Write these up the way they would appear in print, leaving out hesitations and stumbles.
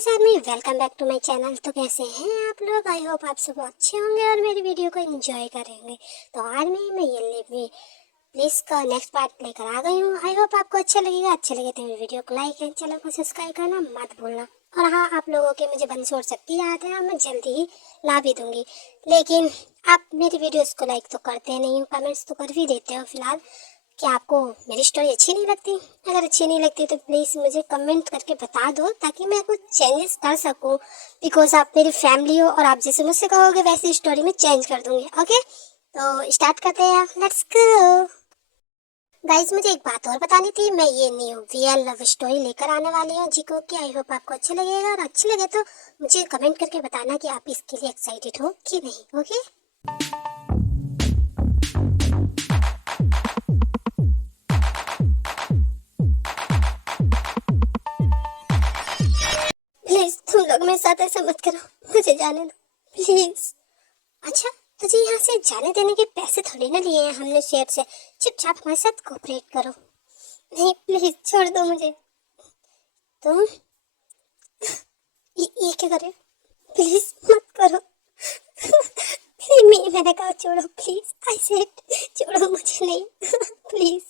साथ में welcome back to my channel. तो कैसे हैं आप लोग? आई होप आप सब अच्छे होंगे और मेरी वीडियो को एंजॉय करेंगे। तो आज मैं ये प्लीज का नेक्स्ट पार्ट लेकर आ गई हूँ। आई होप आपको अच्छा लगेगा। अच्छा लगे तो मेरी वीडियो को लाइक एंड चैनल को सब्सक्राइब करना मत भूलना। और हाँ, आप लोगों के मुझे बंस और शक्ति याद है और मैं जल्दी ही ला भी दूंगी। लेकिन आप मेरी वीडियोस को लाइक तो करते नहीं हो, कमेंट्स तो कर भी देते हो। फिलहाल क्या आपको मेरी स्टोरी अच्छी नहीं लगती? अगर अच्छी नहीं लगती तो प्लीज़ मुझे कमेंट करके बता दो ताकि मैं कुछ चेंजेस कर सकूं। बिकॉज आप मेरी फैमिली हो और आप जैसे मुझसे कहोगे वैसी स्टोरी में चेंज कर दूंगी। ओके, तो स्टार्ट करते हैं। Let's go guys. मुझे एक बात और बतानी थी। मैं ये न्यू रियल लव स्टोरी लेकर आने वाली हूँ जी को, कि आई होप आपको अच्छा लगेगा। और अच्छी लगे तो मुझे कमेंट करके बताना कि आप इसके लिए एक्साइटेड हो कि नहीं। ओके, प्लीज तुम लोग मेरे साथ ऐसा मत करो, मुझे जाने दो प्लीज। अच्छा, तुझे यहाँ से जाने देने के पैसे थोड़ी ना लिए हैं हमने शेयर से। चुपचाप हमारे साथ कोऑपरेट करो। नहीं प्लीज छोड़ दो मुझे। तुम ये क्या कर रहे हो? प्लीज मत करो। मैंने कहा छोड़ो प्लीज। आई सेड छोड़ो मुझे, नहीं प्लीज।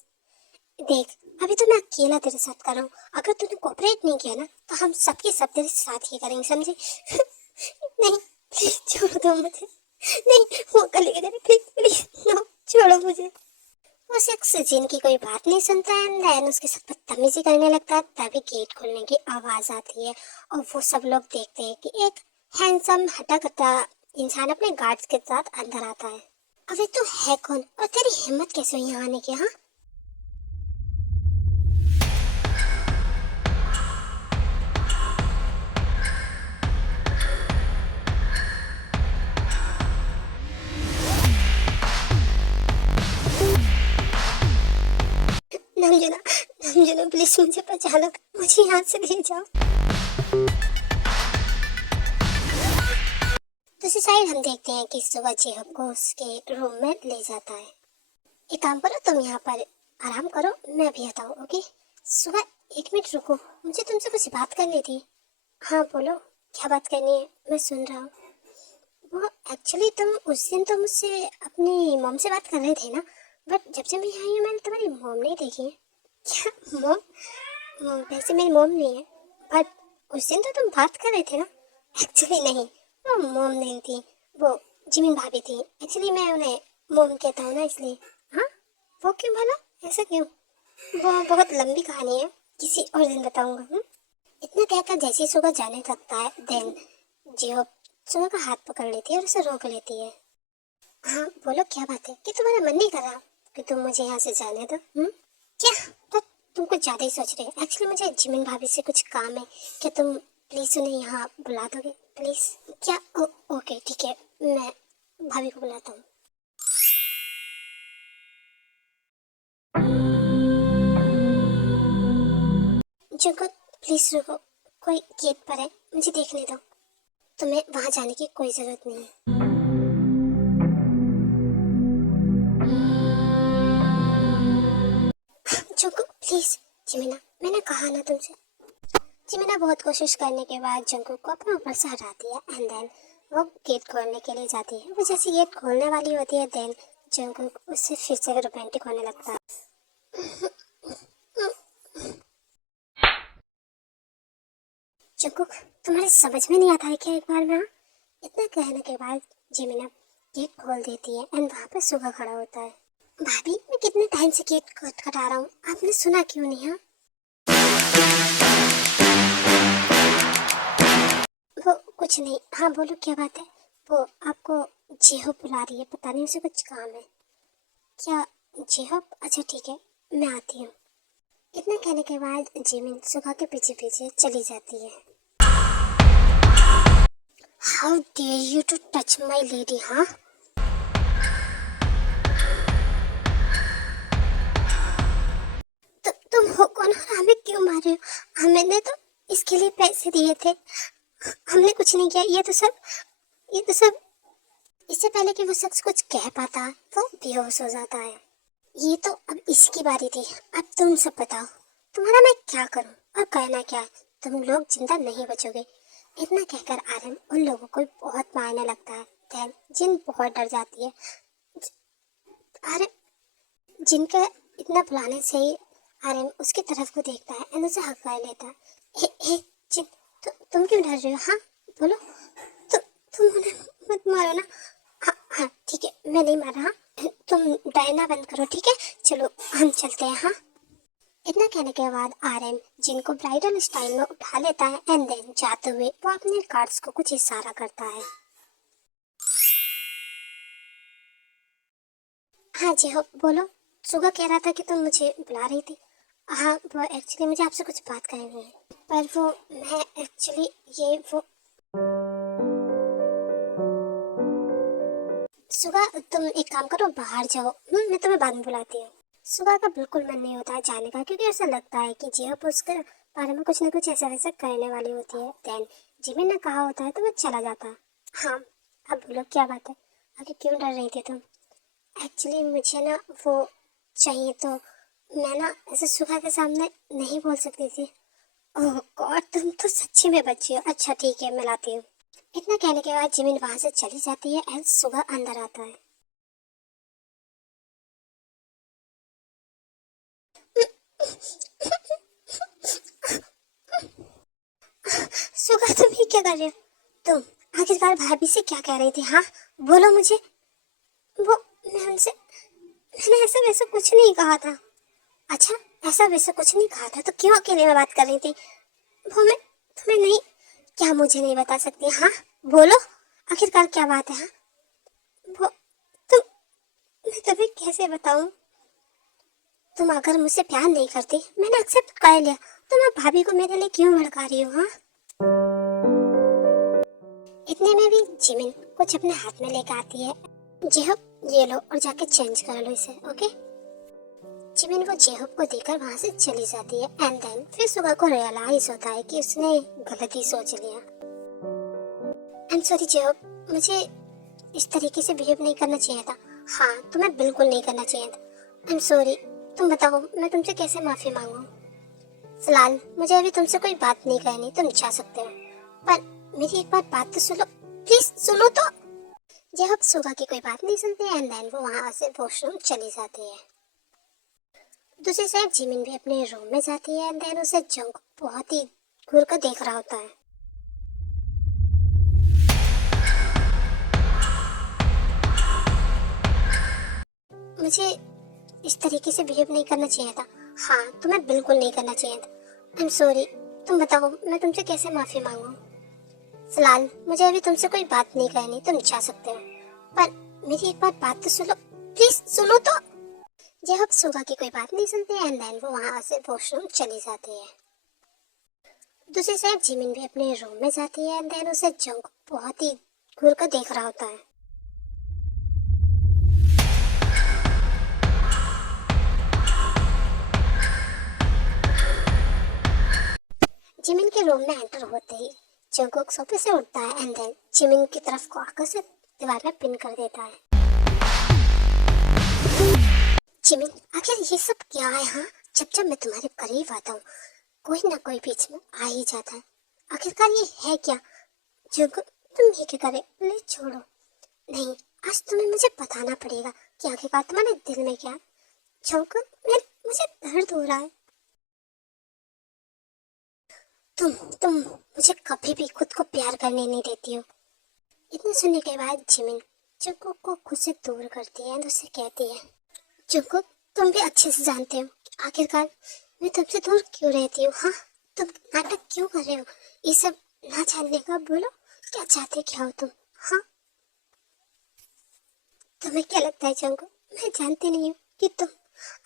देख, अभी तो मैं अकेला तेरे साथ कर रहा हूँ। अगर तूने कोऑपरेट नहीं किया ना तो हम सबके सब तेरे साथ ही करेंगे, समझे? नहीं प्लीज छोड़ दो मुझे। नहीं वो कर लेगा तेरे, प्लीज प्लीज नो, छोड़ो मुझे। वो शख्स जिनकी कोई बात नहीं सुनता है एंड देन उसके साथ बदतमीजी करने लगता है, तभी गेट खोलने की आवाज आती है और वो सब लोग देखते हैं कि एक हैंडसम हटा कटा इंसान अपने गार्ड्स के साथ अंदर आता है। अबे तू है कौन और तेरी हिम्मत कैसे हुई यहाँ आने की? हाँ, नमजुना प्लीज मुझे बचा लो, मुझे यहाँ से ले जाओ। दूसरी साइड हम देखते हैं कि सुबह जेहब को उसके रूम में ले जाता है। एक काम करो, तुम यहाँ पर आराम करो, मैं अभी आता हूँ। ओके? सुबह एक मिनट रुको, मुझे तुमसे कुछ बात करनी थी। हाँ बोलो, क्या बात करनी है? मैं सुन रहा हूँ। वो एक्चुअली तुम उस दिन तो मुझसे अपनी मॉम से बात कर रहे थे ना, बट जब से मैं यहाँ आई हूँ मैंने तुम्हारी मॉम नहीं देखी है। क्या मॉम? वैसे मेरी मॉम नहीं है, बट उस दिन तो तुम बात कर रहे थे ना। एक्चुअली नहीं, वो मॉम नहीं थी, वो जिमिन भाभी थी। एक्चुअली मैं उन्हें मॉम कहता हूँ ना, इसलिए। हाँ, वो क्यों भला? ऐसा क्यों? वो बहुत लंबी कहानी है, किसी और दिन बताऊंगा। इतना कहकर जैसे ही सुबह जाने लगता है देन जियो सुबह का हाथ पकड़ लेती है और उसे रोक लेती है। हाँ बोलो, क्या बात है कि तुम्हारा मन नहीं कर रहा कि तुम मुझे यहाँ से जाने दो? क्या? तो तुम कुछ ज़्यादा ही सोच रहे हो। एक्चुअली मुझे जिमिन भाभी से कुछ काम है। क्या तुम प्लीज़ उन्हें यहाँ बुला दोगे प्लीज़? क्या? ओके ठीक है, मैं भाभी को बुलाता हूँ। जंकुक प्लीज़ रुको, कोई गेट पर है, मुझे देखने दो। तुम्हें वहाँ जाने की कोई ज़रूरत नहीं है। Jungkook please. जिमिना, मैंने कहा ना तुमसे। जिमिना बहुत कोशिश करने के बाद जंकुक को अपने ऊपर से हटाती है एंड देन वो गेट खोलने के लिए जाती है। वो जैसे गेट खोलने वाली होती है देन जंकुक उससे फिर से रोमांटिक होने लगता है। जंकुक, तुम्हारे समझ में नहीं आता है क्या एक बार में? हाँ? इतना कहने के बाद जिमिना गेट खोल देती है एंड वहाँ पे सुगा खड़ा होता है। भाभी, मैं कितने टाइम से गेट खटखटा रहा हूँ, आपने सुना क्यों नहीं? हाँ, वो कुछ नहीं। हाँ बोलो, क्या बात है? वो आपको जेहो बुला रही है, पता नहीं उसे कुछ काम है। क्या जेहो? अच्छा ठीक है, मैं आती हूँ। इतना कहने के बाद जिमिन सुगा के पीछे पीछे चली जाती है। How dare you to touch my lady? हाँ, तुम हो कौन और हमें क्यों मार रहे हो? हमने तो इसके लिए पैसे दिए थे, हमने कुछ नहीं किया। ये तो सब इससे पहले कि वो शख्स कुछ कह पाता वो बेहोश हो जाता है। ये तो अब इसकी बारी थी, अब तुम सब बताओ, तुम्हारा मैं क्या करूं और करना क्या? तुम लोग जिंदा नहीं बचोगे। इतना कहकर आर्यन उन लोगों को बहुत मारने लगता है। देन जिन बहुत डर जाती है। आर्यन जिनका इतना बुलाने से ही आर्यन उसकी तरफ को देखता है एंड उसे हक कर लेता है। हे जिन, तुम क्यों डर रहे हो? हाँ बोलो। तुम उन्हें मत मारो ना। हाँ हाँ ठीक है, मैं नहीं मार रहा। तुम डरना बंद करो, ठीक है? चलो हम चलते हैं। हाँ। इतना कहने के बाद आर्यन जिनको ब्राइडल स्टाइल में उठा लेता है एंड देन जाते हुए वो अपने कार्ड्स को कुछ इशारा करता है। हाँ जी हो, बोलो। सुगा कह रहा था कि तुम मुझे बुला रही थी। हाँ वो एक्चुअली मुझे आपसे कुछ बात करनी है, पर वो मैं एक्चुअली ये वो सुगा तुम एक काम करो, बाहर जाओ। मैं तुम्हें बाद में बुलाती हूँ। सुगा का बिल्कुल मन नहीं होता है जाने का, क्योंकि ऐसा लगता है कि जेहप उसके बारे में कुछ ना कुछ ऐसा वैसा करने वाली होती है। देन जिमिन ने कहा होता है तो वो चला जाता है। हाँ अब बोलो क्या बात है, आगे क्यों डर रही थी तुम? एक्चुअली मुझे ना वो चाहिए, तो मैं ना ऐसे सुगा के सामने नहीं बोल सकती थी। ओह गॉड, तुम तो सच्ची में बच्ची हो। अच्छा ठीक है, मैं लाती हूँ। इतना कहने के बाद जिमिन वहां से चली जाती है एंड सुगा अंदर आता है। सुगा तुम ये क्या कर रहे हो? तुम आखिरकार भाभी से क्या कह रही थी? हाँ बोलो मुझे। वो मैं उनसे मैंने ऐसा वैसा कुछ नहीं कहा था। अच्छा ऐसा वैसा कुछ नहीं कहा था तो क्यों अकेले में बात कर रही थी? वो मैं तुम्हें नहीं, क्या मुझे नहीं बता सकती? हाँ बोलो आखिरकार क्या बात है? हाँ वो तुम मैं तुम्हें कैसे बताऊं? तुम अगर मुझसे प्यार नहीं करती, मैंने एक्सेप्ट कर लिया, तो मैं भाभी को मेरे लिए क्यों भड़का रही हूँ? हाँ। इतने में भी जिमिन कुछ अपने हाथ में लेकर आती है। जेहब ये लो और जाके चेंज कर लो इसे, ओके? जिमिन वो जेहब को देकर वहां से चली जाती है एंड देन फिर सुगा को रियलाइज होता है कि उसने गलती सोच लिया। आई एम सॉरी जेहब, मुझे इस तरीके से बिहेव नहीं करना चाहिए था। हाँ तुम्हें बिल्कुल नहीं करना चाहिए था। I am sorry. तुम बताओ मैं तुमसे कैसे माफी मांगू? फिलहाल मुझे अभी तुमसे कोई बात नहीं करनी, तुम जा सकते हो। पर मेरी एक बात तो सुनो, प्लीज सुनो तो। जब सुगा की कोई बात नहीं सुनती एंड देन वो वहां से वॉशरूम चली जाती है। दूसरी साइड जिमिन भी अपने रूम में जाती है एंड देन उसे जंग बहुत ही घूर कर देख रहा होता है। मुझे इस तरीके से बिहेव नहीं करना चाहिए था। हाँ तुम्हें बिल्कुल नहीं करना चाहिए था। I am sorry. तुम बताओ मैं तुमसे कैसे माफी मांगू? फिलहाल मुझे अभी तुमसे कोई बात नहीं करनी, तुम जा सकते हो। पर मेरी एक बात तो सुनो, प्लीज सुनो तो। जब सुगा की कोई बात नहीं सुनती एंड देन वो वहां से वॉशरूम चली जाती है। दूसरी साइड जिमिन भी अपने रूम में जाती है एंड देन उसे जंग बहुत ही घूर कर देख रहा होता है। जिमिन के रूम में एंटर होते ही जंगकुक सोफे से उठता है एंड देन जिमिन की तरफ को आकर से दीवार में पिन कर देता है। जिमिन आखिर ये सब क्या है? हाँ जब जब मैं तुम्हारे करीब आता हूँ कोई ना कोई बीच में आ ही जाता है। आखिरकार ये है क्या? जंगकुक तुम ये क्या करे? प्लीज छोड़ो। नहीं, आज तुम्हें मुझे बताना पड़ेगा कि आखिरकार तुम्हारे दिल में क्या है। जंगकुक मुझे दर्द हो रहा है। तुम मुझे कभी भी खुद को प्यार करने नहीं देती हो। इतने सुनने के बाद जिमिन जंगकुक को खुद से दूर करती है और उसे कहती है, जंगकुक तुम भी अच्छे से जानते हो आखिरकार मैं तुमसे दूर क्यों रहती हूँ। हाँ तुम नाटक क्यों कर रहे हो? ये सब ना जानने का बोलो, क्या चाहते क्या हो तुम? हाँ तुम्हें क्या लगता है जंगकुक, मैं जानती नहीं हूँ कि तुम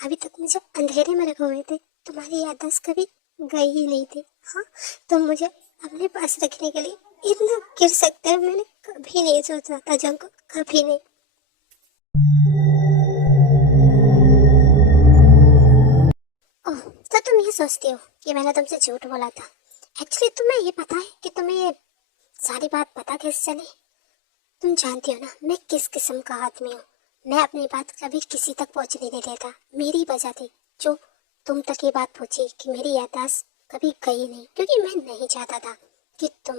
अभी तक मुझे अंधेरे में रखे हुए थे, तुम्हारी याददाश्त कभी गई ही नहीं थी। हाँ तुम मुझे अपने पास रखने के लिए इतना गिर सकते हो, मैंने कभी नहीं सोचा था जंगकुक, कभी नहीं। ओह तो तुम ये सोचती हो कि मैंने तुमसे झूठ बोला था? एक्चुअली तुम्हें ये पता है कि तुम्हें ये सारी बात पता कैसे चली? तुम जानती हो ना मैं किस किस्म का आदमी हूँ। मैं अपनी बात कभी किसी तक पहुँचने नहीं देता। मेरी वजह थी जो तुम तक ये बात पहुंची कि मेरी याददाश्त कभी गई नहीं, क्योंकि मैं नहीं चाहता था कि तुम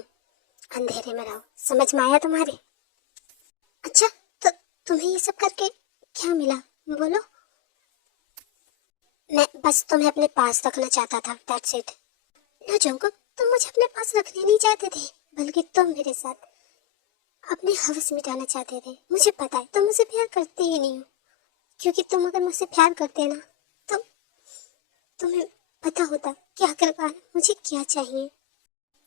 अंधेरे में रहो, समझ में आया तुम्हारे? अच्छा, तो तुम्हें ये सब करके क्या मिला, बोलो? मैं बस तुम्हें अपने पास रखना चाहता था, दैट्स इट। नो जंगकुक, तुम मुझे अपने पास रखने नहीं चाहते थे, बल्कि तुम मेरे साथ अपनी हवस मिटाना चाहते थे। मुझे पता है तुम मुझसे प्यार करते ही नहीं हो, क्योंकि तुम अगर मुझसे प्यार करते ना तो तुम्हें पता होता कि आखिरकार मुझे क्या चाहिए।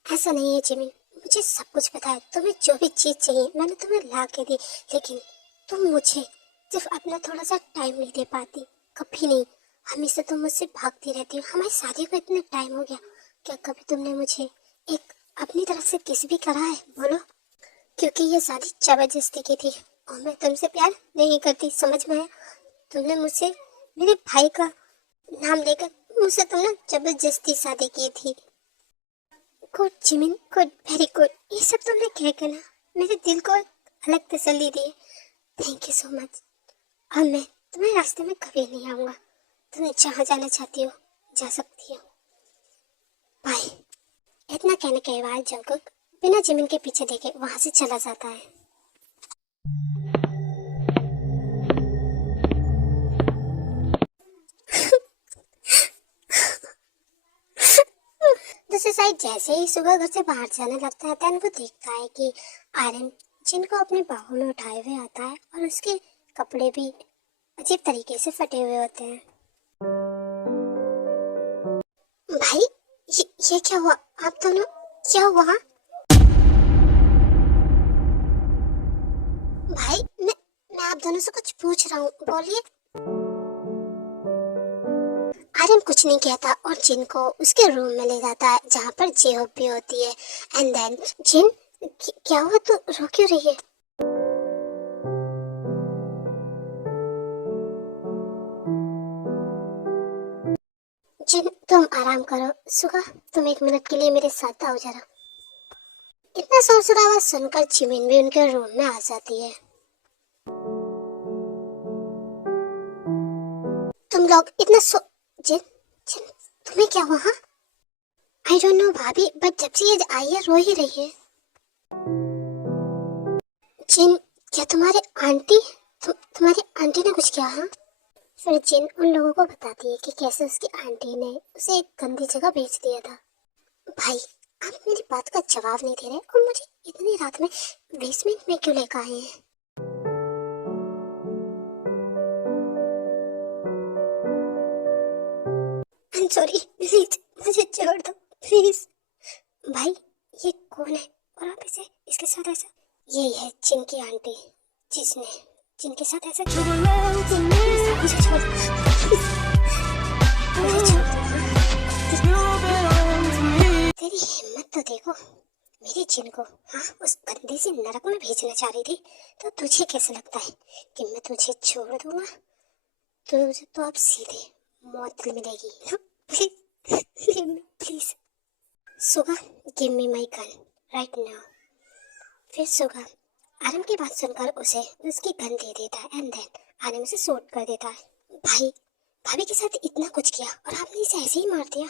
ऐसा नहीं है जिमिन, मुझे सब कुछ पता है। तुम्हें जो भी चीज चाहिए मैंने तुम्हें ला के दी, लेकिन तुम मुझे सिर्फ अपना थोड़ा सा टाइम नहीं दे पाती, कभी नहीं। हमेशा तुम मुझसे भागती रहती हो। हमारी शादी को इतना टाइम हो गया, क्या कभी तुमने मुझे एक अपनी तरफ से किस भी करा है, बोलो? क्योंकि ये शादी जबरदस्ती की थी और मैं तुमसे प्यार नहीं करती, समझ में आया? तुमने मुझसे मेरे भाई का नाम लेकर मुझसे तुमने जबरदस्ती शादी की थी। Good Jimin, good, very good. ये सब तुमने कह के ना मेरे दिल को अलग तसल्ली दी है। Thank you so much. और मैं तुम्हारे रास्ते में कभी नहीं आऊँगा। तुम्हें जहाँ जाना चाहती हो जा सकती हो। बाय। इतना कहने के बाद जंगकुक बिना जिमिन के पीछे देखे वहाँ से चला जाता है। दूसरी साइड जैसे ही सुबह घर से बाहर जाने लगता है तन वो देखता है कि आर्यन जिनको अपने बाहों में उठाए हुए आता है और उसके कपड़े भी अजीब तरीके से फटे हुए होते हैं। भाई, ये क्या हुआ? आप दोनों क्या हुआ? भाई, मैं आप दोनों से कुछ पूछ रहा हूँ, बोलिए। आर्यन कुछ नहीं कहता और जिन को उसके रूम में ले जाता है जहाँ पर जेहोप भी होती है। एंड देन जिन, क्या हुआ? तो रो क्यों रही है? जिन, तुम आराम करो। सुगा, तुम 1 मिनट के लिए मेरे साथ आओ जरा। इतना शोर शराबा सुनकर जिमिन भी उनके रूम में आ जाती है। तुम लोग इतना जिन, जिन, तुम्हें क्या हुआ? आई डोंट नो भाभी, बट जब से ये आई है रो ही रही है। जिन, क्या तुम्हारे आंटी तुम्हारी आंटी ने कुछ किया? हाँ। फिर जिन उन लोगों को बताती है कि कैसे उसकी आंटी ने उसे एक गंदी जगह भेज दिया था। भाई, आप मेरी बात का जवाब नहीं दे रहे और मुझे इतनी रात में बेसमेंट में क्यों लेकर आए हैं? आई एम सॉरी, प्लीज मुझे छोड़ दो, प्लीज। भाई, ये कौन है और आप इसे इसके साथ ऐसा? यही है जिन की आंटी, जिसने जिनके साथ ऐसा किया। मुझे छोड़ दो, मुझे छोड़ दो। तेरी हिम्मत तो देखो, मेरी जिन को हाँ उस गंदी सी नरक में भेजना चाह रही थी, तो तुझे कैसे लगता है कि मैं तुझे छोड़ दूंगा? तुझे तो अब सीधे मौत मिलेगी ना। Please please. Suga, give me my gun right now. फिर सुगा आर्यन की बात सुनकर उसे उसकी गन दे देता है एंड देन आर्यन उसे शूट कर देता है। भाई, भाभी के साथ इतना कुछ किया और आपने इसे ऐसे ही मार दिया।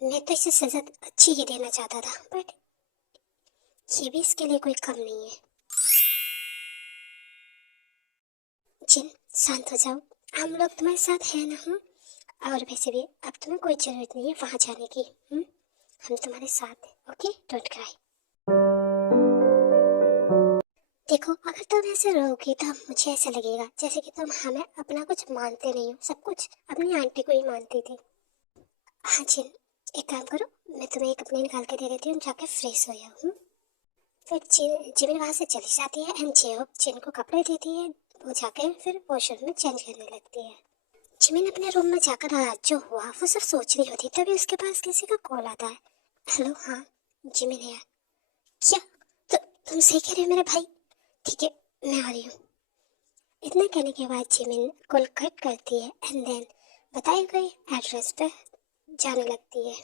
मैं तो इसे सजा अच्छी ही देना चाहता था, बट ये भी इसके लिए कोई कम नहीं है। जिन, शांत हो जाओ, हम लोग तुम्हारे साथ हैं ना। हम और वैसे भी अब तुम्हें कोई जरूरत नहीं है वहां जाने की। हम तुम्हारे साथ हैं, ओके? Don't cry. देखो, अगर तुम ऐसे रहोगी तो मुझे ऐसा लगेगा जैसे कि तुम हमें अपना कुछ मानते नहीं हो, सब कुछ अपनी आंटी को ही मानती थी। हाँ जिन, एक काम करो, मैं तुम्हें एक कपड़े निकाल के दे देती हूँ, जाके फ्रेश हो जाओ। फिर जिमिन वहाँ से चली जाती है एंड जेहोप जिन को कपड़े देती है। वो जाके फिर वॉशरूम में चेंज करने लगती है। जिमिन अपने रूम में जाकर जो हुआ वो सब सोच रही होती, तभी उसके पास किसी का कॉल आता है। हेलो, हाँ जिमिन है। क्या? तो तुम सही कह रहे हो मेरे भाई? ठीक है, मैं आ रही हूँ। इतना कहने के बाद जिमिन कॉल कट करती है एंड देन बताए गए एड्रेस पे जाने लगती है।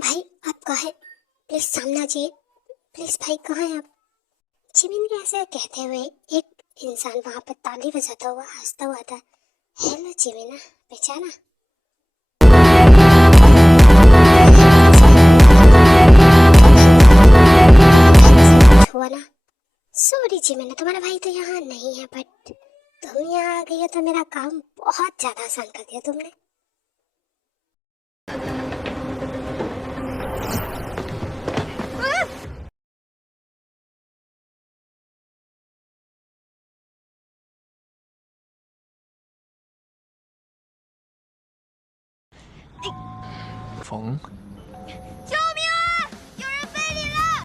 भाई, आप कहाँ हैं? प्लीज सामने आ जाइए। प्लीज भाई, कहाँ हैं आप? जिमिन के ऐसे कहते हुए एक इंसान वहां पर ताली बजाता हुआ हंसता हुआ था। हेलो जिमिन, पहचाना? हुआ ना। सॉरी जी, मैंने तुम्हारा भाई तो यहाँ नहीं है, बट तुम यहाँ आ गई हो तो मेरा काम बहुत ज्यादा आसान कर दिया तुमने।冯，救命啊！有人非礼了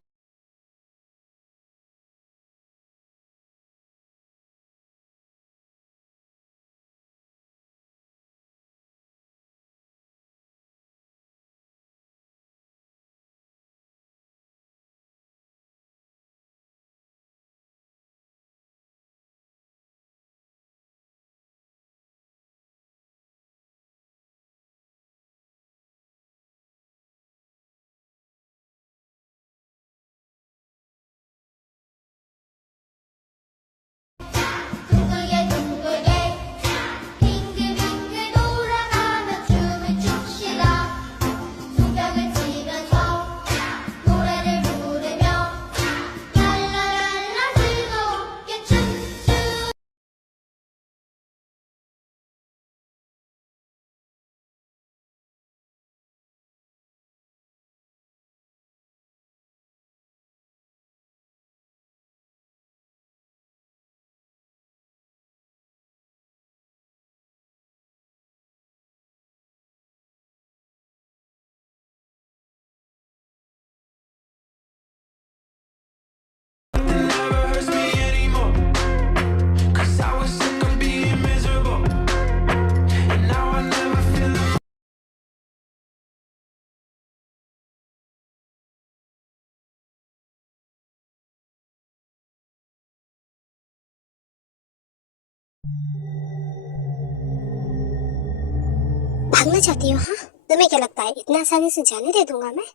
！भागना चाहती हो? हाँ, तुम्हें क्या लगता है इतना आसानी से जाने दे दूंगा मैं?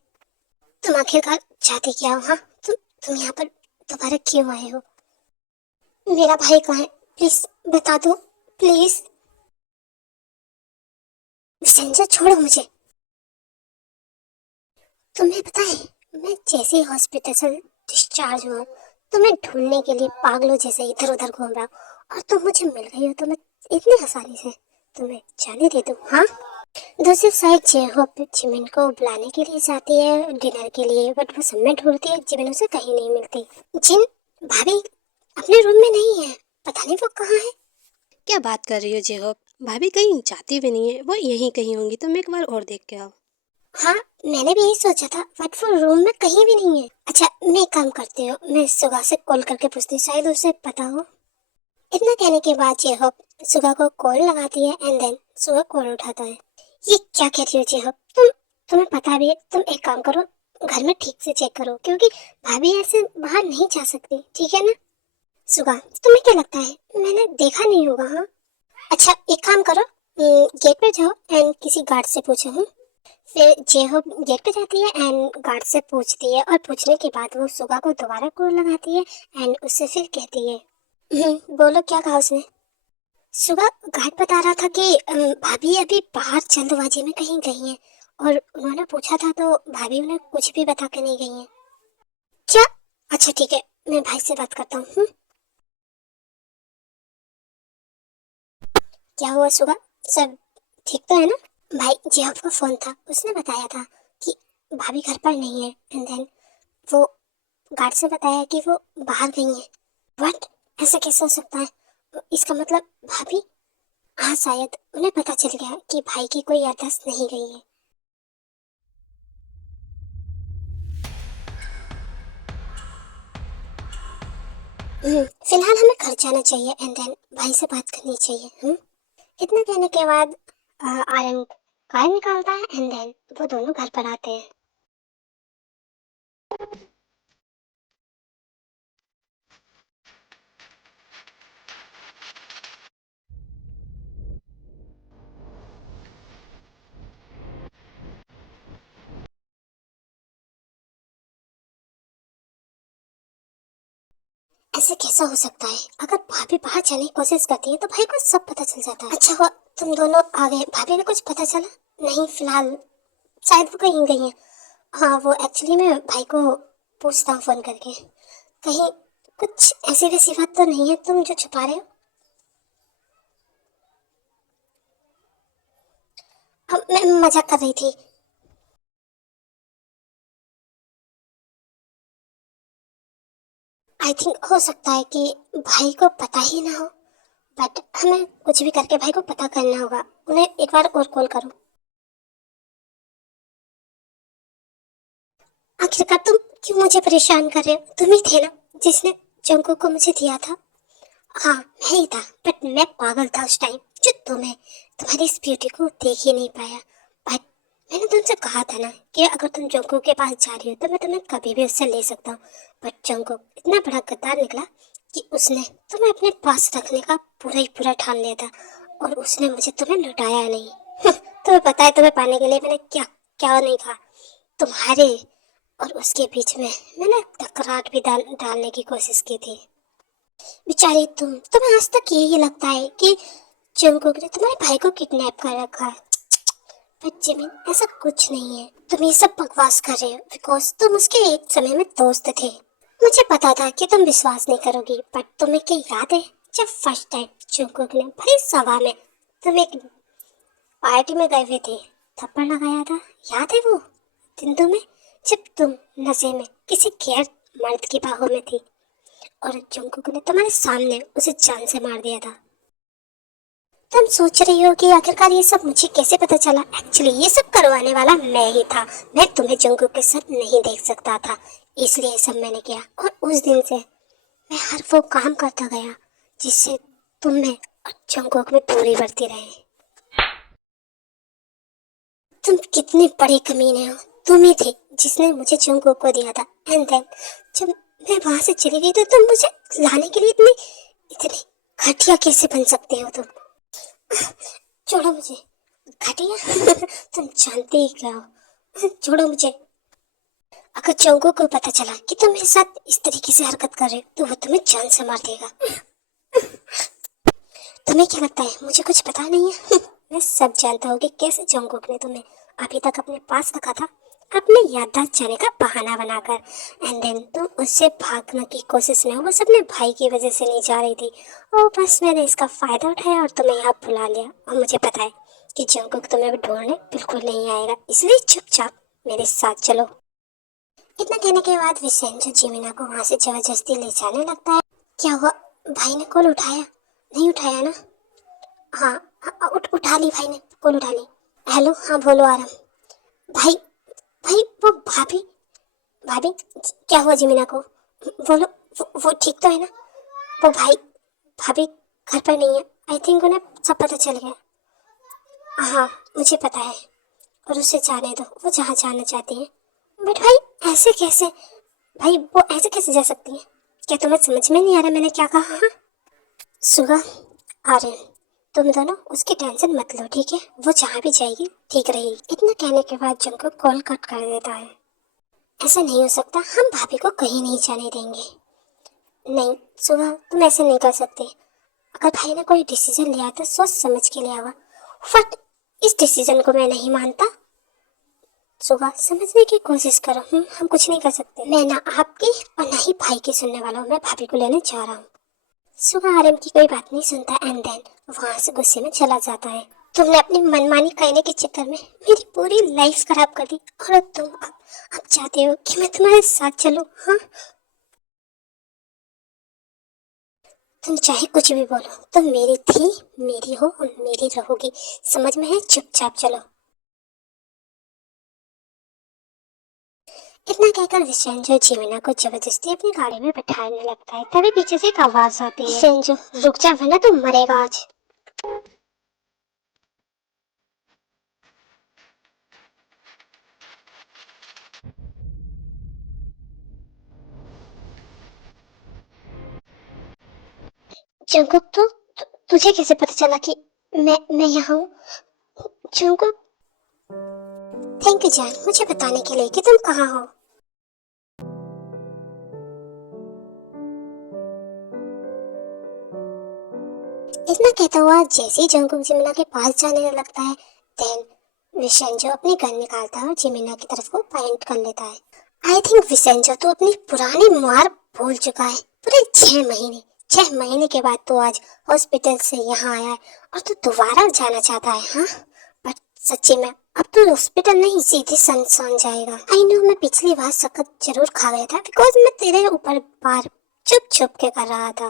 तुम आखिरकार चाहते क्या हो? हाँ, तुम यहाँ पर दोबारा क्यों आए हो? मेरा भाई कहाँ है? प्लीज बता दो, प्लीज। विसेंजर, छोड़ो मुझे। तुम्हें पता है, मैं जैसे ही हॉस्पिटल से डिस्चार्ज हुआ तो मैं ढूंढने के लिए पागलों जैसे इधर उधर घूम रहा हूँ, और तुम मुझे मिल गई हो तो मैं इतनी आसानी से तुम्हें जाने दे दूँ? हाँ, दूसरी साइड जेहोप जिमिन को बुलाने के लिए जाती है डिनर के लिए, बट वो सब में ढूंढती है, जिमिन उसे कहीं नहीं मिलती। जिन भाभी अपने रूम में नहीं है, पता नहीं वो कहाँ है। क्या बात कर रही हो जेहोप? भाभी कहीं जाती भी नहीं है, वो यहीं कहीं होंगी, तुम एक बार और देख के आओ। हाँ, मैंने भी यही सोचा था, बट वो रूम में कहीं भी नहीं है। अच्छा, मैं एक काम करती हूँ, मैं सुगा से कॉल करके पूछती हूँ, शायद उसे पता हो। इतना कहने के बाद जेहोप सुगा को कॉल लगाती है एंड देन सुगा कॉल उठाता है। ये क्या कह रही हो जेहोप? तुम्हें पता भी है, तुम एक काम करो, घर में ठीक से चेक करो, क्योंकि भाभी ऐसे बाहर नहीं जा सकती, ठीक है ना? सुगा, तुम्हें क्या लगता है मैंने देखा नहीं होगा? हाँ, अच्छा एक काम करो, गेट पे जाओ एंड किसी गार्ड से पूछो। हूँ, फिर जेहोप गेट पे जाती है एंड गार्ड से पूछती है, और पूछने के बाद वो सुगा को दोबारा कॉल लगाती है एंड उससे फिर कहती है, बोलो क्या कहा उसने? सुगा, गार्ड बता रहा था कि भाभी अभी बाहर जल्दबाजी में कहीं गई हैं, और उन्होंने पूछा था तो भाभी उन्हें कुछ भी बता के नहीं गई हैं। क्या? अच्छा ठीक है, मैं भाई से बात करता हूँ। क्या हुआ सुगा, सब ठीक तो है ना? भाई जेहोप का फोन था, उसने बताया था कि भाभी घर पर नहीं है एंड देन वो गार्ड से बताया कि वो बाहर गई हैं। व्हाट? ऐसा कैसे हो सकता है? इसका मतलब भाभी, हाँ शायद उन्हें पता चल गया कि भाई की कोई याददाश्त नहीं गई है। फिलहाल हमें घर जाना चाहिए एंड देन भाई से बात करनी चाहिए। इतना कहने के बाद आर्यन कार निकालता है एंड देन वो दोनों घर पर आते हैं। ऐसे कैसा हो सकता है? अगर भाभी बाहर जाने की कोशिश करती है तो भाई को सब पता चल जाता है। अच्छा हुआ तुम दोनों आ गए, भाभी को कुछ पता चला? नहीं, फिलहाल शायद वो कहीं गई है। हाँ, वो एक्चुअली मैं भाई को पूछता हूँ फोन करके। कहीं कुछ ऐसी वैसी बात तो नहीं है तुम जो छुपा रहे हो? मैं मजाक कर रही थी। आई थिंक हो सकता है कि भाई को पता ही ना हो, बट हमें कुछ भी करके भाई को पता करना होगा। उन्हें एक बार और कॉल करो। आखिरकार तुम क्यों मुझे परेशान कर रहे हो? तुम ही थे ना जिसने जंगू को मुझे दिया था। हाँ मैं ही था, बट मैं पागल था उस टाइम, जो तुम्हारी इस ब्यूटी को देख ही नहीं पाया। बट मैंने तुमसे कहा था ना कि अगर तुम जंगू के पास जा रही हो तो मैं तुम्हें कभी भी उससे ले सकता हूँ। बट जंगू इतना बड़ा गद्दार निकला कि उसने तुम्हें अपने पास रखने का पूरा ही पूरा ठान लिया था, और उसने मुझे तुम्हें लुटाया नहीं। तुम्हें पता है तुम्हें पाने के लिए मैंने क्या क्या नहीं कहा। तुम्हारे और उसके बीच में मैंने टकरार भी डालने की कोशिश की थी। बेचारी तुम्हें आज तक यही लगता है कि जंगकुक ने तुम्हारे भाई को किडनैप कर रखा है। बट जिमिन ऐसा कुछ नहीं है, तुम ये सब बकवास कर रहे हो बिकॉज तुम उसके एक समय में दोस्त थे। मुझे पता था कि तुम विश्वास नहीं करोगी, बट तुम्हें क्या याद है जब फर्स्ट टाइम जंगकुक ने भरी सभा में तुम एक पार्टी में गए हुए थे, थप्पड़ लगाया था? याद है वो दिन तुम्हें, जब तुम नशे में किसी गैर मर्द की बाहों में थी और जंगकुक ने तुम्हारे सामने उसे जान से मार दिया था? तुम सोच रही हो कि आखिरकार ये सब मुझे कैसे पता चला? एक्चुअली ये सब करवाने वाला मैं ही था। मैं तुम्हें जंगकुक के साथ नहीं देख सकता था, इसलिए ये सब मैंने किया। और उस दिन से मैं हर वो काम करता गया जिससे तुम में और जंगकुक में दूरी बढ़ती रहे। तुम कितने बड़े कमीने हो। तुम ही थे जिसने मुझे जंगकुक को दिया था, एंड देन जब मैं वहां से चली गई तो तुम मुझे लाने के लिए इतनी घटिया कैसे बन सकते हो तुम? छोड़ो मुझे। घटिया? तुम जानते ही क्या हो। छोड़ो मुझे। अगर जंगकुक को पता चला कि तुम मेरे साथ इस तरीके से हरकत कर रहे हो तो वो तुम्हें जान से मार देगा। तुम्हें क्या लगता है मुझे कुछ पता नहीं है? मैं सब जानता हूँ कि कैसे जंगकुक ने तुम्हें अभी तक अपने पास रखा था, अपने याददाश्त जाने का बहाना बनाकर, एंड देन तुम उससे भागने की कोशिश में, वो सब अपने भाई की वजह से नहीं जा रही थी, और बस मैंने इसका फायदा उठाया और तुम्हें यहाँ बुला लिया। और मुझे पता है कि जंगकुक तुम्हें भी ढूंढने बिल्कुल नहीं आएगा, इसलिए चुपचाप मेरे साथ चलो। इतना कहने के बाद विसेंजो जिमिना को वहाँ से जबरदस्ती ले जाने लगता है। क्या हुआ? भाई ने कॉल उठाया? नहीं उठाया ना? हाँ, उठा ली, भाई ने कॉल उठा ली। हेलो, हाँ बोलो आराम। भाई भाई वो भाभी भाभी क्या हुआ जिमिना को? बोलो, वो ठीक तो है ना? वो भाभी घर पर नहीं है। आई थिंक उन्हें सब पता चल गया। हाँ मुझे पता है, और उसे जाने दो, वो जहाँ जाना चाहती है। बट भाई ऐसे कैसे? भाई वो ऐसे कैसे जा सकती है? क्या तुम्हें समझ में नहीं आ रहा मैंने क्या कहा? हाँ सुगा, आर्यन, तुम दोनों उसकी टेंशन मत लो, ठीक है? वो जहाँ भी जाएगी ठीक रहेगी। इतना कहने के बाद जंगकुक कॉल कट कर देता है। ऐसा नहीं हो सकता, हम भाभी को कहीं नहीं जाने देंगे। नहीं सुगा, तुम ऐसे नहीं कर सकते। अगर भाई ने कोई डिसीजन लिया तो सोच समझ के लिया होगा। बट इस डिसीजन को मैं नहीं मानता। सुगा, समझने की कोशिश करो। हम कुछ नहीं कर सकते। मैं ना आपकी और ना ही भाई की सुनने वाला हूँ। मैं भाभी को लेने जा रहा हूँ। सुगा आर्यन की कोई बात नहीं सुनता, एंड देन वहां से गुस्से में चला जाता है। तुमने अपनी मनमानी कहने के चक्कर में मेरी पूरी लाइफ खराब कर दी, और तुम अब चाहते हो कि मैं तुम्हारे साथ चलूं? हाँ, तुम चाहे कुछ भी बोलो, तुम मेरी थी, मेरी हो और मेरी रहोगी, समझ में है? चुपचाप चलो। इतना कहकर विसेंजो जिमिना को जबरदस्ती अपनी गाड़ी में बैठाने लगता है। तभी पीछे से एक आवाज आती है, विसेंजो रुक जा वरना तुम मरेगा आज। जंगकुक, तुझे कैसे पता चला कि मैं यहाँ हूँ? जंगकुक, थैंक यू जान मुझे बताने के लिए कि तुम कहाँ हो। इतना कहता हुआ जैसे ही जंगकुक जिमिना के पास जाने लगता है, देन विसेंजो अपनी गन निकालता है और जिमिना की तरफ को पॉइंट कर लेता है। आई थिंक विसेंजो तो अपनी पुरानी मार भूल चुका है। पूरे 6 महीने के बाद तो आज हॉस्पिटल से यहाँ आया है और तू दोबारा जाना चाहता है, हाँ? बट सच्ची में अब तू हॉस्पिटल नहीं, सीधे सनसान जाएगा। आई नो, मैं पिछली बार सख्त जरूर खा गया था बिकॉज मैं तेरे ऊपर बार चुप चुप के कर रहा था।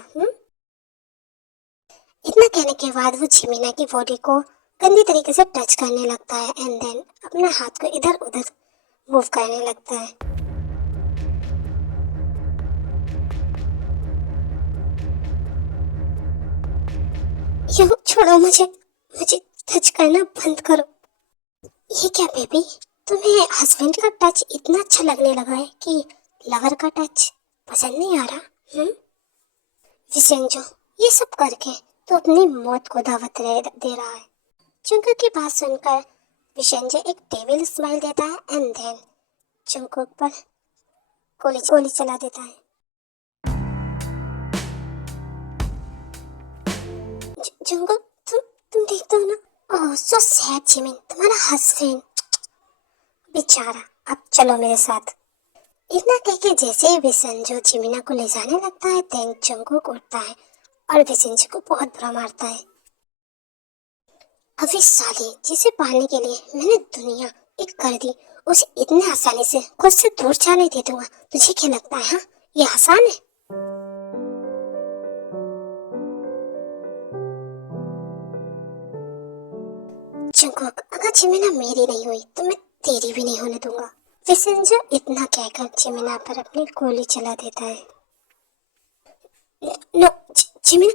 इतना कहने के बाद वो जिमीना की बॉडी को गंदी तरीके से टच करने लगता है एंड देन अपने हाथ को इधर उधर मूव करने लगता है। यो छोड़ो मुझे टच करना बंद करो। ये क्या बेबी, तुम्हें हस्बैंड का टच इतना अच्छा लगने लगा है कि लवर का टच पसंद नहीं आ रहा? विसेंजो, ये सब करके तो अपनी मौत को दावत दे रहा है। जंकुक की बात सुनकर विसेंजो एक डेविल स्माइल देता है एंड देन जंकुक पर गोली चला देता है। जंकुक, तुम देखते हो ना? ओह सो सैड जिमिन, तुम्हारा हस्बैंड बेचारा। अब चलो मेरे साथ। इतना कह के जैसे ही विसेंजो जिमिना को ले जाने लगता है देन जंकुक उठता है और विसेंजो को बहुत बुरा मारता है। अभी साली जिसे पाने के लिए मैंने दुनिया एक कर दी, उसे इतने आसानी से खुद से दूर जाने दे दूंगा। तुझे क्या लगता है, हाँ? ये आसान है? जंकुक, अगर जिमिना मेरी नहीं हुई तो मैं तेरी भी नहीं होने दूंगा। विसेंजो इतना कहकर जिमिना पर अपनी गोली चला देता है। No, Jimin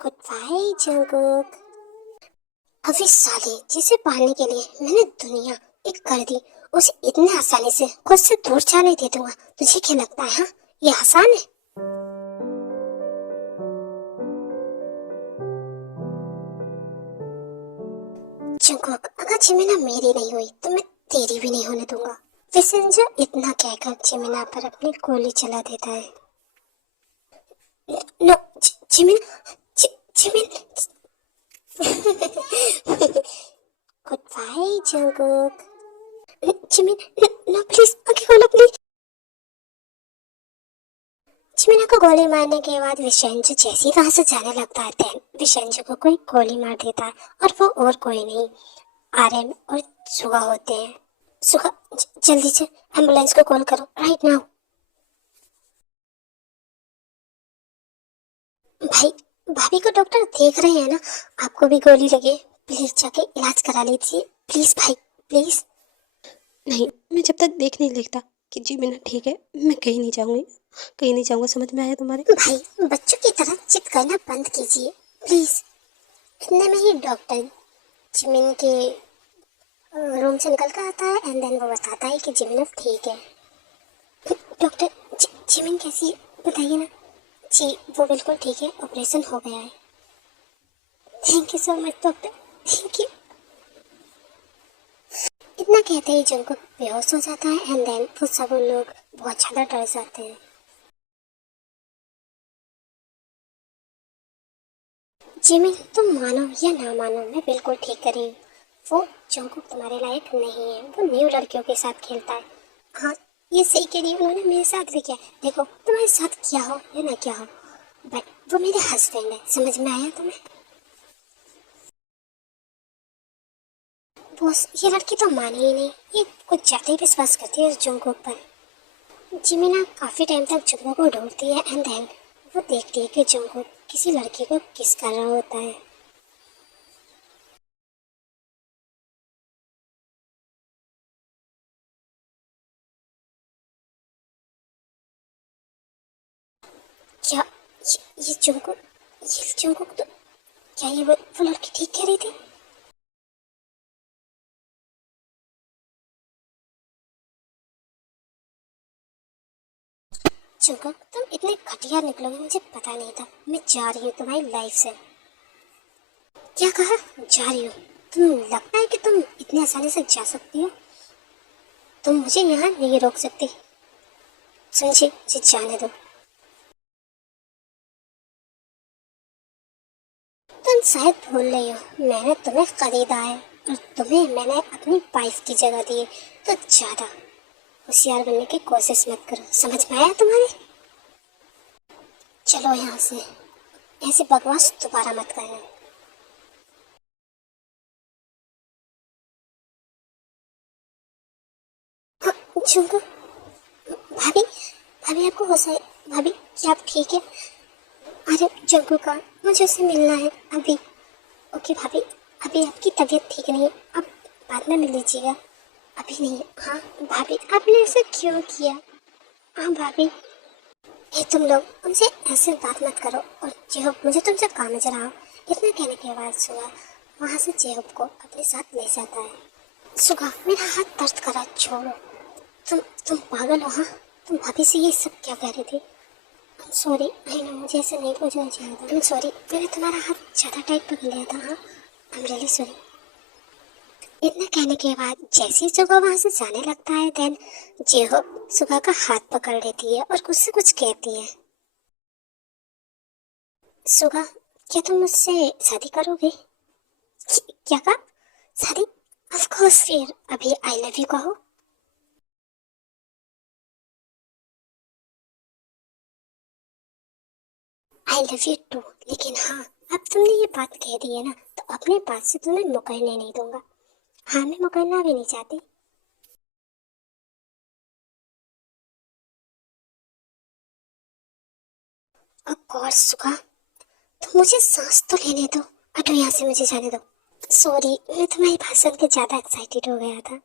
goodbye Jungkook. अभी साली जिसे पाने के लिए मैंने दुनिया एक कर दी, उसे इतने आसानी से खुद से दूर जाने दे दूंगा। तुझे क्या लगता है, हाँ? ये आसान है? जंकुक, अगर जिमिना मेरी नहीं हुई तो मैं तेरी भी नहीं होने दूंगा। विसेंजो इतना कहकर जिमिना पर अपनी गोली चला देता है। No, Jimin goodbye Jungkook. Jimin, no please, आगे खोलो प्लीज। जिमिना को गोली मारने के बाद विसेंजो जैसे ही वहां से जाने लगता है देन विसेंजो को कोई गोली मार देता है और वो और कोई नहीं, आर्यन और सुगा होते हैं। सुगा, जल्दी से एम्बुलेंस को कॉल करो राइट नाउ। भाई, भाभी को डॉक्टर देख रहे हैं ना? आपको भी गोली लगी, प्लीज जाके इलाज करा लीजिए प्लीज भाई, प्लीज। नहीं, मैं जब तक देख नहीं लेता कि जिमिना ठीक है मैं कहीं नहीं जाऊंगा। समझ में आया तुम्हारे? भाई, बच्चों की तरह जिद करना बंद कीजिए प्लीज। इतने में ही डॉक्टर जिमिन के रूम से निकल कर आता है एंड देन वो बताता है कि जिमिन अब ठीक है। डॉक्टर, जिमिन कैसी है बताइए ना? जी वो बिल्कुल ठीक है, ऑपरेशन हो गया है। Thank you so much doctor, thank you. इतना कहते ही जंकुक बेहोश हो जाता है एंड देन वो सब लोग बहुत ज्यादा डर जाते हैं। जिमिन, तुम मानो या ना मानो मैं बिल्कुल ठीक कर रही हूँ। वो जंकुक तुम्हारे लायक नहीं है, वो न्यू लड़कियों के साथ खेलता है। हाँ, ये सही कह रही है, उन्होंने मेरे साथ भी किया। देखो तुम्हारे साथ क्या हो या ना क्या हो, बट वो मेरे हस्बैंड है। समझ में आया तुम्हें? बॉस, ये लड़की तो मानी ही नहीं, ये कुछ ज्यादा ही विश्वास करती है जंकुक पर। जिमिना काफी टाइम तक जंकुक को ढूंढती है एंड देन वो देखती है कि जंकुक किसी लड़की को किस कर रहा होता है। क्या ये जंकुक तो क्या ये वो लड़की ठीक कह रही थी? जंकुक, तुम इतने घटिया निकलोगे मुझे पता नहीं था। मैं जा रही हूँ तुम्हारी लाइफ से। क्या कहा? जा रही हूँ? तुम लगता है कि तुम इतने आसानी से जा सकती हो? तुम मुझे यहाँ नहीं रोक सकती। समझे, मुझे जाने दो। तुम शायद भूल रही हो, मैंने तुम्हें खरीदा है। और तुम्हें मैंने अपनी वाइफ की जगह दी है, तो ज़्यादा होशियार बनने की कोशिश मत करो। समझ में आया तुम्हारे? चलो यहाँ से, ऐसी बकवास दोबारा मत करना। हाँ, झुमको, भाभी, भाभी आपको होश है? भाभी क्या आप ठीक है? अरे जंकू का, मुझे उससे मिलना है अभी। ओके भाभी, अभी आपकी तबीयत ठीक नहीं है, आप बाद में मिल लीजिएगा, अभी नहीं। हाँ भाभी, आपने ऐसा क्यों किया? हाँ भाभी, ये तुम लोग उनसे ऐसे बात मत करो। और जेहब, मुझे तुमसे काम नजर आओ। इतना कहने के बाद सुगा वहाँ से जेहब को अपने साथ ले जाता है। सुगा, मेरा हाथ दर्द करा, छोड़ो। तुम पागल हो? हाँ, तुम भाभी से ये सब क्या कह रही थी? सॉरी, आई नो, मुझे ऐसे नहीं पूछना चाहिए था। सॉरी, मैंने तुम्हारा हाथ ज़्यादा टाइट पकड़ लिया था। हाँ, आई एम रियली सॉरी। इतना कहने के बाद जैसे ही सुगा वहाँ से जाने लगता है, देन जेहब सुगा का हाथ पकड़ लेती है और उससे कुछ कहती है। सुगा, क्या तुम मुझसे शादी करोगे? क्या कहा? शादी? ऑफ कोर्स, फिर अभी आई लव यू कहो। I love you too. लेकिन हाँ, अब तुमने ये बात कह दी है ना, तो अपनी बात से तुम्हें मुकरने नहीं दूंगा। हाँ, मैं मुकरना भी नहीं चाहती। ऑफ कोर्स सुगा, तो मुझे सांस तो लेने दो। हटो यहाँ से, मुझे जाने दो। सॉरी, मैं तुम्हारी बात सुन के ज्यादा एक्साइटेड हो गया था।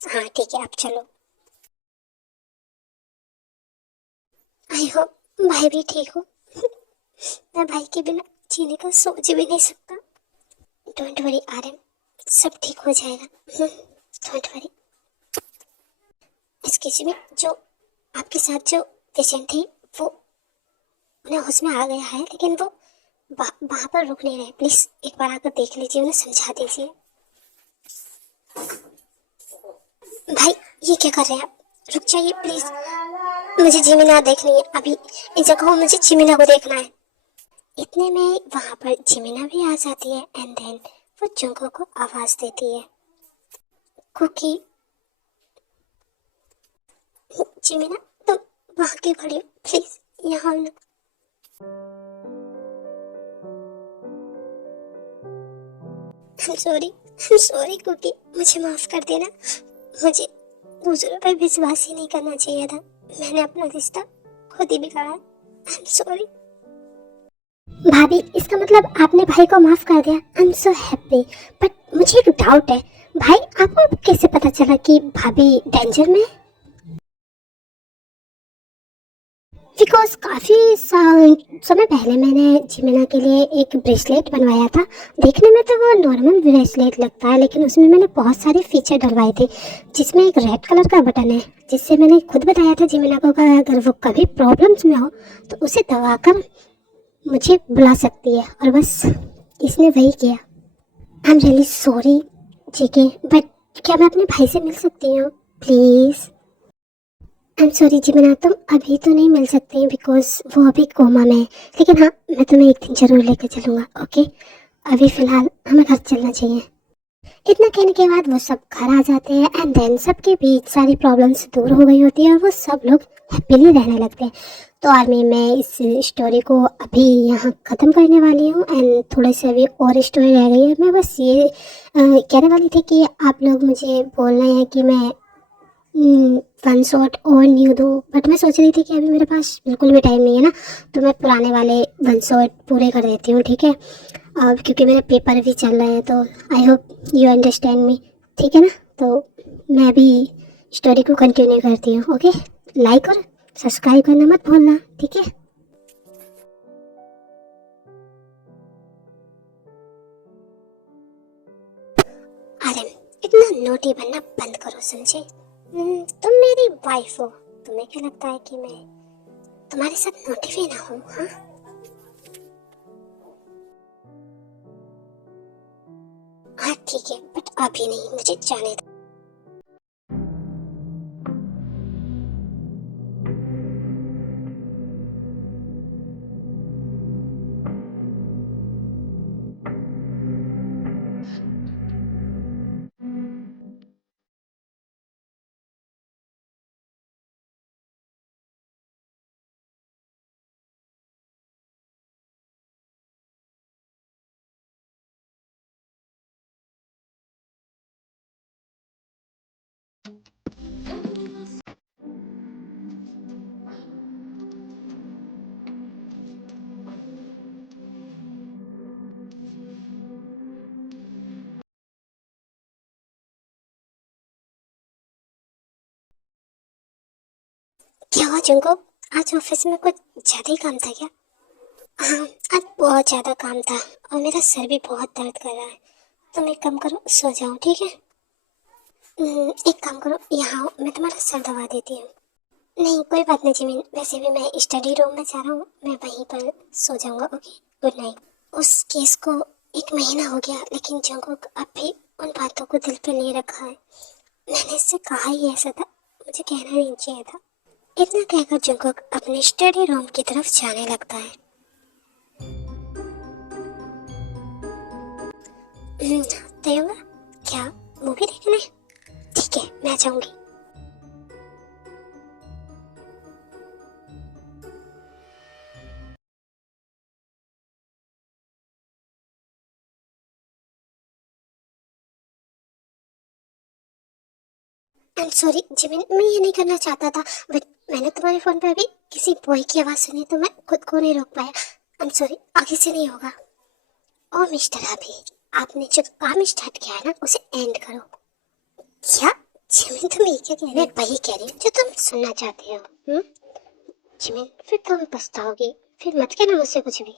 हाँ ठीक है, आप चलो। आई होप भाई भी ठीक हो। मैं भाई के बिना जीने का सोच भी नहीं सकता। डोंट वरी आर्यन, सब ठीक हो जाएगा। Don't worry. एक्सक्यूज मी, जो आपके साथ जो पेशेंट थी, वो उन्हें होश में आ गया है, लेकिन वो वहाँ पर रुक नहीं रहे। प्लीज एक बार आकर देख लीजिए, उन्हें समझा दीजिए। भाई, ये क्या कर रहे हैं आप? रुक जाइए प्लीज, मुझे जिमिना देखनी है अभी। इस जगह मुझे जिमिना को देखना है। इतने में वहां पर जिमिना भी आ जाती है एंड देन वो जुंको को आवाज देती है। कुकी, जिमिना तुम वहां क्यों खड़ी हो? प्लीज यहाँ आना। आई एम सॉरी कुकी, मुझे माफ कर देना। मुझे दूसरों पर विश्वास ही नहीं करना चाहिए था। मैंने अपना रिश्ता खुद ही बिगाड़ा। I am sorry. भाभी, इसका मतलब आपने भाई को माफ कर दिया। I am so happy. But मुझे एक डाउट है, भाई आपको कैसे पता चला कि भाभी डेंजर में है? बिकॉज काफ़ी समय पहले मैंने जिमिना के लिए एक ब्रेसलेट बनवाया था। देखने में तो वो नॉर्मल ब्रेसलेट लगता है, लेकिन उसमें मैंने बहुत सारे फीचर डलवाए थे, जिसमें एक रेड कलर का बटन है, जिससे मैंने खुद बताया था जिमिना को कि अगर वो कभी प्रॉब्लम्स में हो तो उसे दबाकर मुझे बुला सकती है। और बस इसने वही किया। I am really sorry JK, but क्या मैं अपने भाई से मिल सकती हूँ प्लीज़? आई एम सॉरी जिमिना, तुम अभी तो नहीं मिल सकती बिकॉज वो अभी कोमा में है, लेकिन हाँ, मैं तुम्हें एक दिन जरूर लेकर चलूँगा। ओके, अभी फ़िलहाल हमें घर चलना चाहिए। इतना कहने के बाद वो सब घर आ जाते हैं एंड देन सबके बीच सारी प्रॉब्लम्स दूर हो गई होती है और वो सब लोग हैप्पीली रहने लगते हैं। तो आर्मी में इस स्टोरी को अभी यहाँ ख़त्म करने वाली हूँ एंड थोड़े से अभी और स्टोरी रह गई है। मैं बस ये कहने वाली थी कि आप लोग मुझे बोल रहे हैं कि मैं वन शॉट और न्यू दो, बट मैं सोच रही थी कि अभी मेरे पास बिल्कुल भी टाइम नहीं है ना, तो मैं पुराने वाले वन शॉट पूरे कर देती हूँ, ठीक है? अब क्योंकि मेरे पेपर भी चल रहे हैं, तो I hope you understand me, ठीक है ना? तो मैं अभी स्टोरी को कंटिन्यू करती हूँ। ओके, लाइक और सब्सक्राइब करना मत भूलना, ठीक है? अरे इतना नोटी बनना बंद करो, समझे? तुम मेरी वाइफ हो, तुम्हें क्या लगता है कि मैं तुम्हारे साथ नोटी भी ना हूँ? हाँ, हाँ ठीक है, बट अभी नहीं, मुझे जाने दो। क्या हुआ जंगकुक? आज ऑफिस में कुछ ज्यादा ही काम था क्या? हाँ, आज बहुत ज्यादा काम था और मेरा सर भी बहुत दर्द कर रहा है। तुम एक काम करो, सो जाओ, ठीक है? एक काम करो, यहाँ आओ, मैं तुम्हारा सर दबा देती हूँ। नहीं, कोई बात नहीं जिमिन, वैसे भी मैं स्टडी रूम में जा रहा हूँ, मैं वहीं पर सो जाऊंगा। Okay, good night. उस केस को 1 महीना हो गया, लेकिन जंगकुक अब भी उन बातों को दिल पे लिए रखा है। मैंने इससे कहा ही ऐसा था, मुझे कहना नहीं चाहिए था। इतना कहकर जंगकुक अपने स्टडी रूम की तरफ जाने लगता है। तयंगा, क्या मूवी देखने? ठीक है, मैं जाऊंगी। आई एम सॉरी जिमिन, मैं ये नहीं करना चाहता था, बट मैंने तुम्हारे फोन पे अभी किसी बॉय की आवाज सुनी तो मैं खुद को नहीं रोक पाया। आई एम सॉरी, आगे से नहीं होगा। ओ मिस्टर अभी, आपने जो काम स्टार्ट किया है ना, उसे एंड करो। क्या? जिमिन, तुम ये क्या कह रहे हो? मैं वही कह रही हूँ जो तुम सुनना चाहते हो। जिमिन, फिर तुम पछताओगी, फिर मत कहना मुझसे कुछ भी।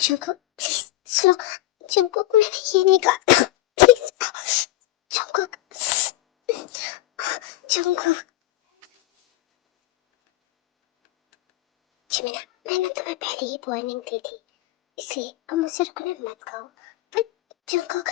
Jungkook please slow. जंगकुक, मैंने ये नहीं कहा। Please Jungkook. जंगकुक। जिमिना, मैंने तुम्हें पहले ही वार्निंग दी थी, इसलिए अब मुझसे रुकने मत कहो। पर जंगकुक,